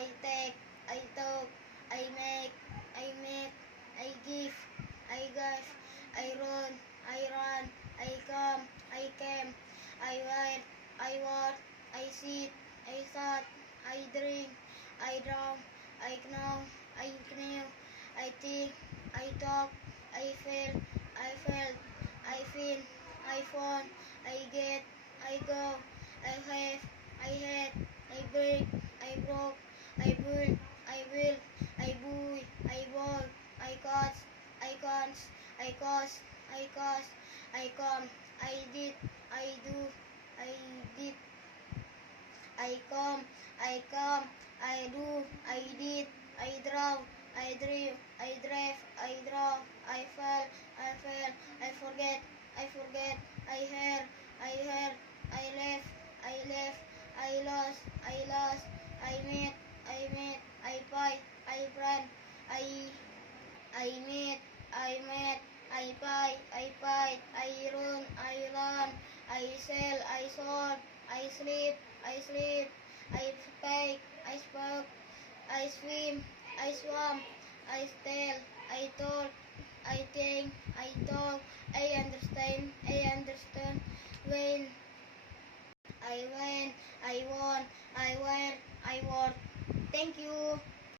I take, I talk, I make, I meet, I give, I guess, I run, I come, I came, I wear, I walk, I sit, I sat, I drink, I drown, I know, I knew, I think, I talk, I feel, I felt, I feel, I found, I get, I go, I have, I had, I break, I broke, I build, I will, I buoy, I boil, I catch, I can't, I cause, I cause, I come, I did, I do, I did, I come, I do, I did, I draw, I drew, I drive, I draw, I fell, I forget, I hear, I left, I lost, I met, I buy, I brand, I meet, I buy, I run, I sell, I sold, I sleep, I speak, I spoke, I swim, I swam, I tell, I told, I think, I talk, I understand, when, I went, I won, I went, I work. Thank you.